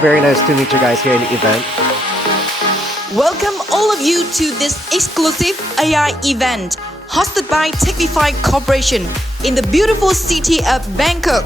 Very nice to meet you guys here in the event. Welcome all of you to this exclusive AI event hosted by Techvify Corporation in the beautiful city of Bangkok.